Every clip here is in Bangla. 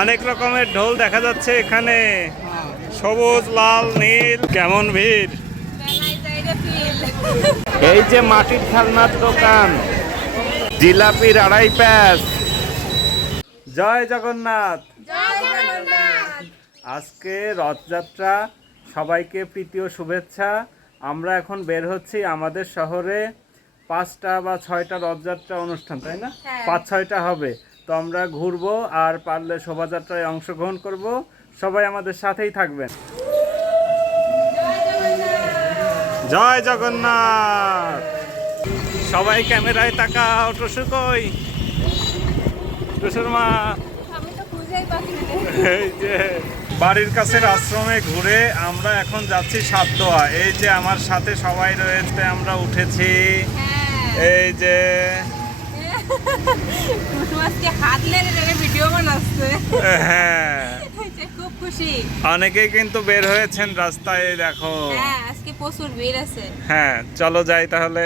অনেক রকমের ঢোল দেখা যাচ্ছে এখানে। সবুজ লাল নীল কেমন ভিড়? এই যে মাটির খেলনার দোকান। জিলাপির আড়াই প্যাস। জয় জগন্নাথ। আজকে রথযাত্রা সবাইকে প্রীতি ও শুভেচ্ছা। আমরা এখন বের হচ্ছি আমাদের শহরে পাঁচটা বা ছয়টা রথযাত্রা অনুষ্ঠান তাই না? হ্যাঁ। পাঁচ ছয়টা হবে। তো আমরা ঘুরবো আর পারলে শোভাযাত্রায় অংশগ্রহণ করব। সবাই আমাদের সাথেই থাকবেন। জয় জগন্নাথ! সবাই ক্যামেরায় তাকাও টুসু কই? টুসুর মা। এই যে বাড়ির কাছের আশ্রমে ঘুরে আমরা এখন যাচ্ছি সাতদোয়া। এই যে আমার সাথে সবাই রয়েছে আমরা উঠেছি। হ্যাঁ। এই যে অনেকেই কিন্তু বের হয়েছেন রাস্তায় দেখো। হ্যাঁ আজকে প্রচুর ভিড় আছে। হ্যাঁ চলো যাই তাহলে।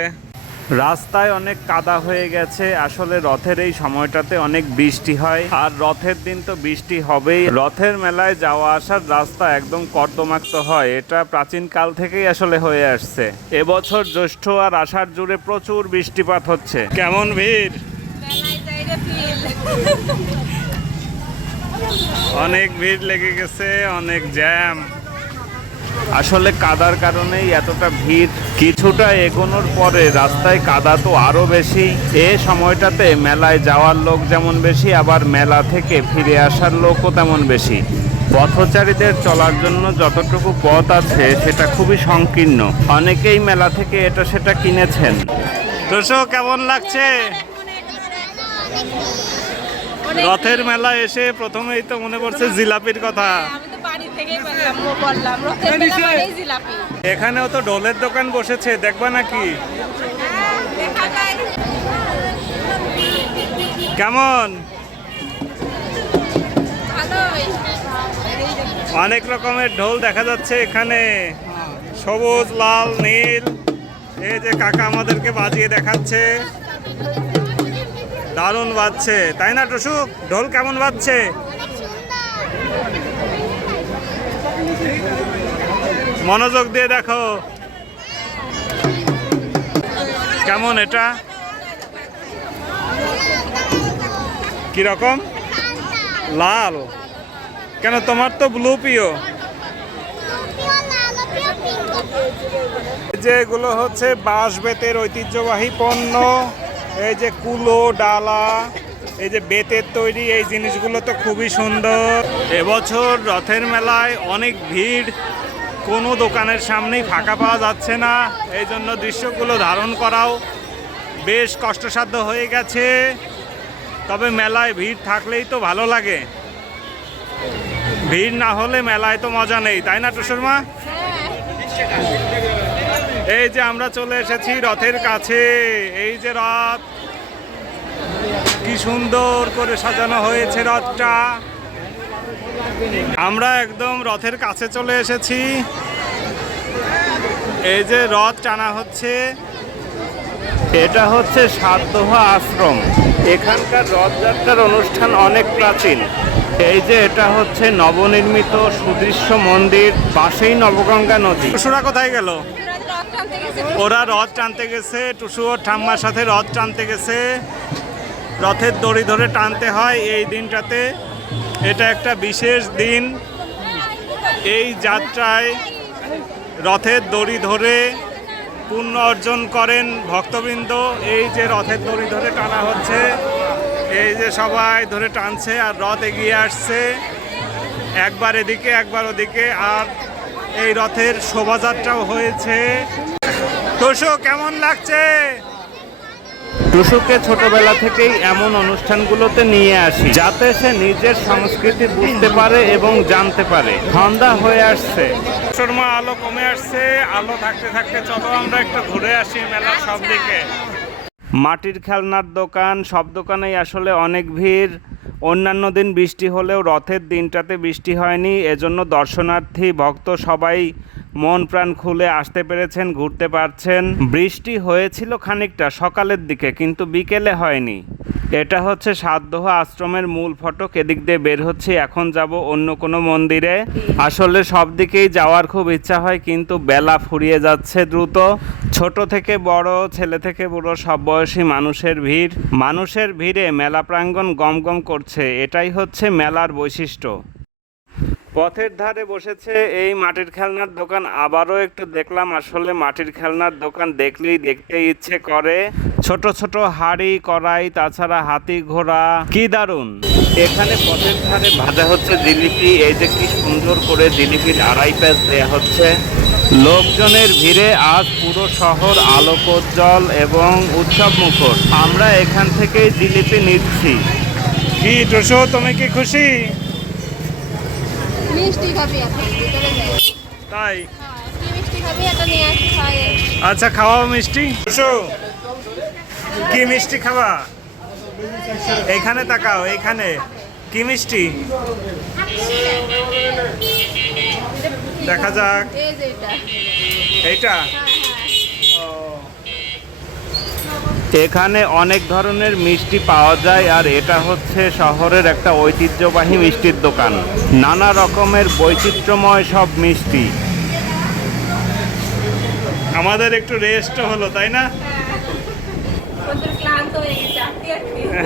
রাস্তায় অনেক কাদা হয়ে গেছে আসলে রথের এই সময়টাতে অনেক বৃষ্টি হয়। আর রথের দিন তো বৃষ্টি হবেই। রথের মেলায় যাওয়া আসার রাস্তা একদম কর্দমাক্ত হয় এটা প্রাচীন কাল থেকেই আসলে হয়ে আসছে। এবছর জ্যৈষ্ঠ আর আষাঢ় জুড়ে প্রচুর বৃষ্টিপাত হচ্ছে। কেমন ভিড়? অনেক ভিড় লেগে গেছে, অনেক জ্যাম। আসলে কাদার কারণেই এতটা ভিড়। কিছুটা এগোনোর পরে রাস্তায় কাদা তো আরও বেশি। এ সময়টাতে মেলায় যাওয়ার লোক যেমন বেশি, আবার মেলা থেকে ফিরে আসার লোকও তেমন বেশি। পথচারীদের চলার জন্য যতটুকু পথ আছে, সেটা খুবই সংকীর্ণ। অনেকেই মেলা থেকে এটা সেটা কিনেছেন। দর্শক, কেমন লাগছে? রথের মেলা এসে প্রথমেই তো মনে পড়ছে জিলাপির কথা। আমি তো বাড়ি থেকেই বললাম বললাম রথের মেলা মানেই জিলাপি। এখানেও তো ঢোলের দোকান বসেছে দেখবা নাকি? হ্যাঁ কেমন? অনেক রকমের ঢোল দেখা যাচ্ছে এখানে। সবুজ লাল নীল। এই যে কাকা আমাদেরকে বাজিয়ে দেখাচ্ছে। দারুণ বাজছে, তাই না টুসুক ঢোল কেমন বাজছে? মনোযোগ দিয়ে দেখো। কেমন এটা? কীরকম? লাল। কেন, তোমার তো ব্লু পিও যেগুলো হচ্ছে বাঁশ বেতের ঐতিহ্যবাহী পণ্য। এই যে কুলো, ডালা, এই যে বেতের তৈরি, এই জিনিসগুলো তো খুবই সুন্দর। এবছর রথের মেলায় অনেক ভিড়, কোনো দোকানের সামনেই ফাঁকা পাওয়া যাচ্ছে না। এই জন্য দৃশ্যগুলো ধারণ করাও বেশ কষ্টসাধ্য হয়ে গেছে। তবে মেলায় ভিড় থাকলেই তো ভালো লাগে। ভিড় না হলে মেলায় তো মজা নেই, তাই না টুসুর মা এই যে আমরা চলে এসেছি রথের কাছে। এই যে রথ। কি সুন্দর করে সাজানো হয়েছে রথটা। আমরা একদম রথের কাছে চলে এসেছি। এই যে রথ টানা হচ্ছে। এটা হচ্ছে সাতদোহা আশ্রম। এখানকার রথযাত্রার অনুষ্ঠান অনেক প্রাচীন। এই যে এটা হচ্ছে নবনির্মিত সুদৃশ্য মন্দির, পাশেই নবগঙ্গা নদী। টুসুরা কোথায় গেল? ওরা রথ টানতে গেছে, টুসু ও ঠাম্মার সাথে রথ টানতে গেছে। রথের দড়ি ধরে টানতে হয় এই দিনটাতে। এটা একটা বিশেষ দিন। এই যাত্রায় রথের দড়ি ধরে পুণ্য অর্জন করেন ভক্তবৃন্দ। এই যে রথের দড়ি ধরে টানা হচ্ছে, এই যে সবাই ধরে টানছে আর রথ এগিয়ে আসছে। একবার এদিকে, একবার ওদিকে, আর এই রথের শোভাযাত্রাও হয়েছে। টুসু কেমন লাগছে? টুসুকে ছোটবেলা থেকেই এমন অনুষ্ঠানগুলোতে নিয়ে আসি যাতে সে নিজের সংস্কৃতি বুঝতে পারে এবং জানতে পারে। সন্ধ্যা হয়ে আসছে। শর্মা আলো কমে আসছে। আলো থাকতে থাকতে চলো আমরা একটু ঘুরে আসি মেলার সব দিকে মাটির খেলনার দোকান সব দোকানেই আসলে অনেক ভিড়। অন্যান্য দিন বৃষ্টি হলেও রথের দিনটাতে বৃষ্টি হয়নি এজন্য দর্শনার্থী ভক্ত সবাই মন প্রাণ খুলে আসতে পেরেছেন, ঘুরতে পারছেন। বৃষ্টি হয়েছিল খানিকটা সকালের দিকে, কিন্তু বিকেলে হয়নি। এটা হচ্ছে সাতদহ আশ্রমের মূল ফটক, এদিক দিয়ে বের হচ্ছে, এখন যাব অন্য কোনো মন্দিরে। আসলে সব দিকেই যাওয়ার খুব ইচ্ছা হয়, কিন্তু বেলা ফুরিয়ে যাচ্ছে দ্রুত। ছোট থেকে বড়, ছেলে থেকে বুড়ো, সব বয়সী মানুষের ভিড়। মানুষের ভিড়ে মেলা প্রাঙ্গণ গমগম করছে, এটাই হচ্ছে মেলার বৈশিষ্ট্য। পথের ধারে বসেছে এই মাটির খেলনার দোকান। আবারও একটু দেখলাম, আসলে মাটির খেলনার দোকান দেখলেই দেখতে ইচ্ছে করে। ছোট ছোট হাড়ি, কড়াই, তাছাড়া হাতি ঘোড়া। কি দারুণ! এখানে পথের ধারে ভাজা হচ্ছে জিলিপি। এই যে কি সুন্দর করে জিলিপির আড়াই প্যাচ দেওয়া হচ্ছে। লোকজনের ভিড়ে আজ পুরো শহর আলোকোজ্জ্বল এবং উৎসব মুখর আমরা এখান থেকেই জিলিপি নিচ্ছি। কি টুসু তুমি কি খুশি? মিষ্টি খাবি তাই? হ্যাঁ আচ্ছা খাওয়া মিষ্টি। কি মিষ্টি খাবা? এখানে তাকাও এখানে। কি মিষ্টি? দেখা যাক। এইটা হ্যাঁ হ্যাঁ এখানে অনেক ধরনের মিষ্টি পাওয়া যায় আর এটা হচ্ছে শহরের একটা ঐতিহ্যবাহী মিষ্টির দোকান। নানা রকমের বৈচিত্র্যময় সব মিষ্টি। আমাদের একটু রেস্ট হলো তাই না? হয়ে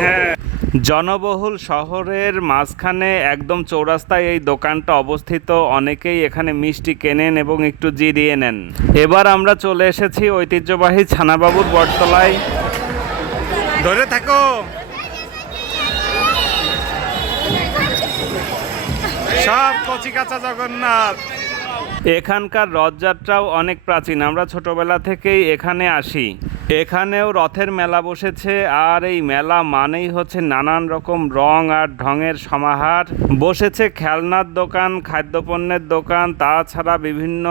হ্যাঁ। জনবহুল শহরের মাঝখানে একদম চৌরাস্তায় এই দোকানটা অবস্থিত। অনেকেই এখানে মিষ্টি কেনেন এবং একটু জিরিয়ে নেন। এবার আমরা চলে এসেছি ঐতিহ্যবাহী ছানাবাবুর বটতলায়। ধরে থাকো। সব কচি কাঁচা জগন্নাথ। এখানকার রথযাত্রাও অনেক প্রাচীন। আমরা ছোটবেলা থেকেই এখানে আসি। এখানেও রথের মেলা বসেছে, আর এই মেলা মানেই হচ্ছে নানান রকম রং আর ঢঙের সমাহার। বসেছে খেলনার দোকান, খাদ্যপণ্যের দোকান, তাছাড়া বিভিন্ন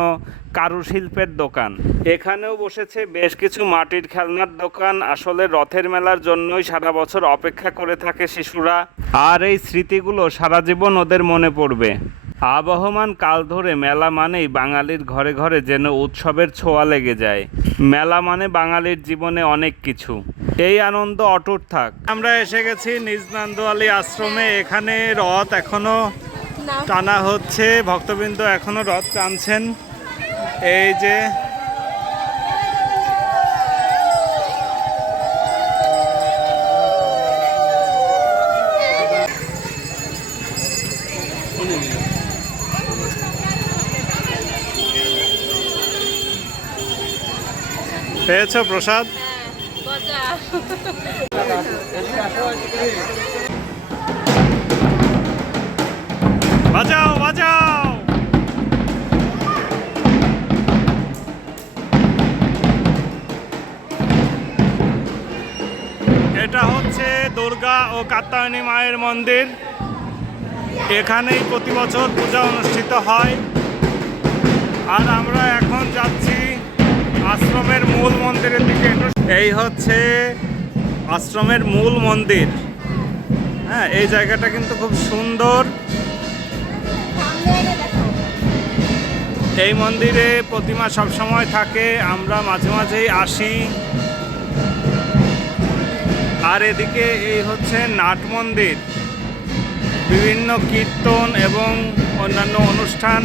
কারুশিল্পের দোকান। এখানেও বসেছে বেশ কিছু মাটির খেলনার দোকান। আসলে রথের মেলার জন্যই সারা বছর অপেক্ষা করে থাকে শিশুরা। আর এই স্মৃতিগুলো সারা জীবন ওদের মনে পড়বে। আবহমান কাল ধরে মেলা মানেই বাঙালির ঘরে ঘরে যেন উৎসবের ছোঁয়া লেগে যায়। মেলা মানে বাঙালির জীবনে অনেক কিছু। এই আনন্দ অটুট থাক। আমরা এসে গেছি নিজনান্দোয়ালি আশ্রমে। এখানে রথ এখনও টানা হচ্ছে। ভক্তবৃন্দ এখনও রথ টানছেন। এই যে পেয়েছ প্রসাদ? বাজাও বাজাও এটা হচ্ছে দুর্গা ও কাত্তায়নী মায়ের মন্দির। এখানেই প্রতি বছর পূজা অনুষ্ঠিত হয়। আর আমরা এখন যাচ্ছি আশ্রমের মূল মন্দিরের দিকে এই হচ্ছে আশ্রমের মূল মন্দির। হ্যাঁ এই জায়গাটা কিন্তু খুব সুন্দর। এই মন্দিরে প্রতিমা সবসময় থাকে, আমরা মাঝে মাঝেই আসি। আর এদিকে এই হচ্ছে নাট মন্দির। বিভিন্ন কীর্তন এবং অন্যান্য অনুষ্ঠান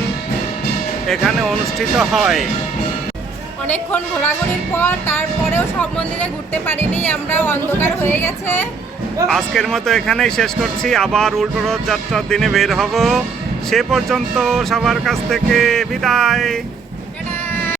এখানে অনুষ্ঠিত হয়। অনেকক্ষণ ঘোরাঘুরির পর, তারপরেও সব মন্দিরে ঘুরতে পারিনি, আমরা অন্ধকার হয়ে গেছে। আজকের মতো এখানেই শেষ করছি, আবার উল্টো রথযাত্রার দিনে বের হব। সে পর্যন্ত সবার কাছ থেকে বিদায়।